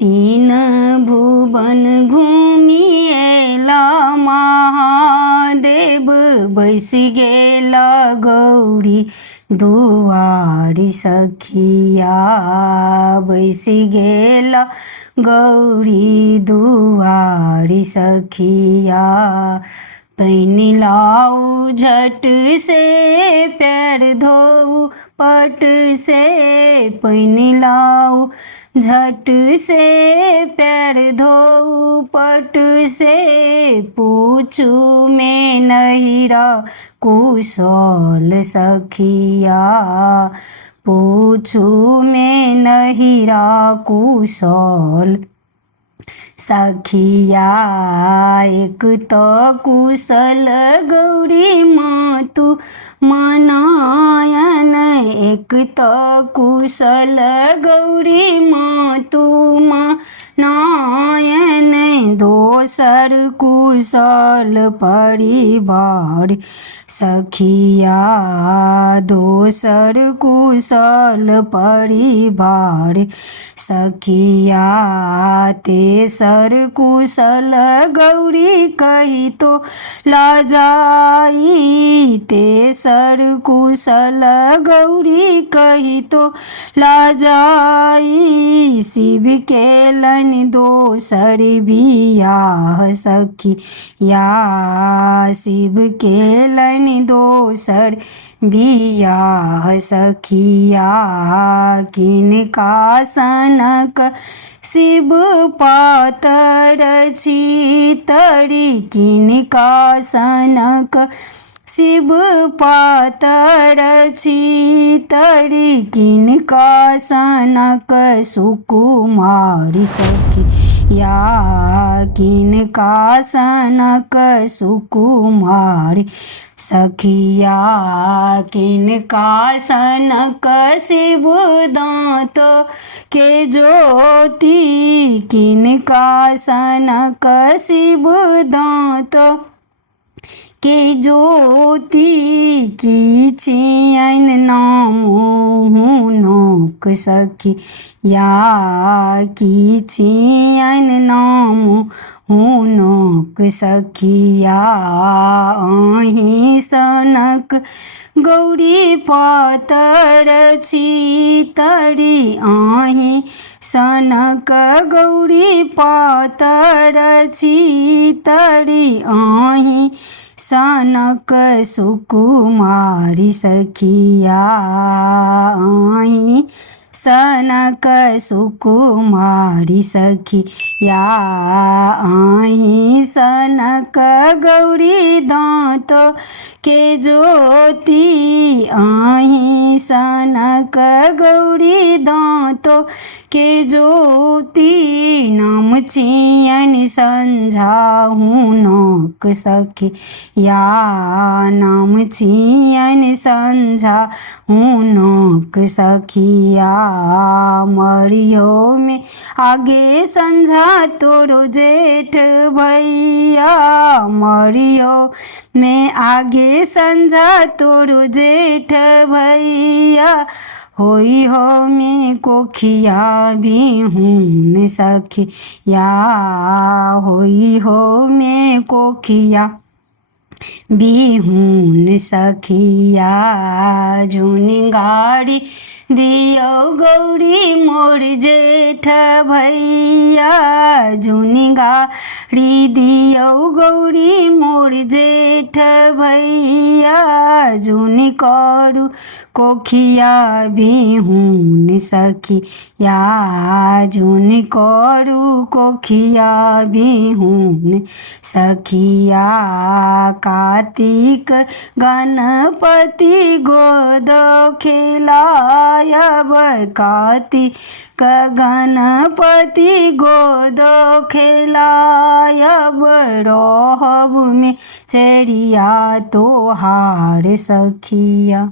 तीन भुवन घुमिएला महादेव, बैस गेला गौरी दुआरी सखिया, बैस गेला गौरी दुआरी सखिया। पैनी लाऊ झट से पैर धोऊ पट से, पैनी लाऊ झट से पैर धोऊ पट से, पूछू में नहिरा कुशल सखिया, पूछू में नहिरा कुशल सखिया। एक तो कुशल गौरी मातु मनायन, एक तो कुशल गौरी मातु मनायन, दोसर कुशल परिवार सखिया, दोसर कुशल परिवार सखिया। तेसर कुशल गौरी कही तो लाजाई, तेसर कुशल गौरी कही तो लाजाई, शिव केलन दोसर बियाह सखिया, शिव केलन दोसर बियाह सखिया। किनका सनक शिव पातर छितरी, किनका सनक शिव पातर छितरी, किनका सनक सुकुमारी सखिया, किनका सनक सुकुमारी सखिया। किनका सनक शिव दांत के ज्योति, किनका सनक शिव दांत के ज्योति, की छियन नामो नोक सखिया, की छियन नामो नोक सखिया। आही सनक गौरी पातर छितरी, आही सनक गौरी पातर छितरी, आही सनक सुकुमारी सखिया, आही सनक सुकुमारी सखिया। आही सनक गौरी दांत के ज्योति, आही सनक गौरी दांत के ज्योति, नाम छियन संझाहू नोक सखिया, नाम छियन संझाहू नोक सखिया। मरियो में आगे संझा तोरो जेठ भैया, मरियो में आगे संझा तोरो जेठ भैया, होई हो में कोखिया बिहुन सखिया, होई हो में कोखिया बिहुन सखिया। जूनी गाड़ी दियो गौरी मोर जेठ भैया, जूनी गाड़ी दियो गौरी मोर जेठ भैया, जूनी करू कोखिया बिहुन सखिया, जूनी करू कोखिया बिहुन सखिया। कार्तिक गणपति गोद खेलायब, कार्तिक गणपति गोद खेलायब, रहब में चरिया तोहार सखिया।